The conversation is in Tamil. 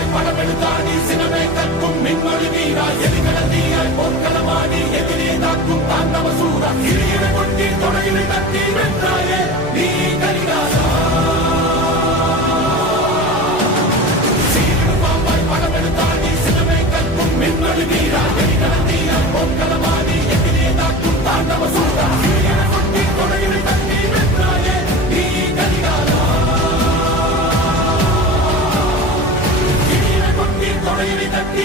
பாம்பாய் படமெடுத்தாடி சினமே கற்கும் மின்மொழி வீரா எலிகளந்தியாய் பொற்களமாடி எதிரே தாக்கும் தாண்டவ சூரா கிளியிட கொட்டி தொடையினை தட்டி வென்றாயே நீ கரிகாலா சீரும் பாம்பாய் படமெடுத்தாடி சினமே கற்கும் மின்மொழி வீரா எலிகளந்தியாய் பொற்களமாடி எதிரே தாக்கும் தாண்டவ சூரா கிளியிட கொட்டி தொடையினை தட்டி வென்றாயே நீ கரிகாலா தொடையினை தட்டி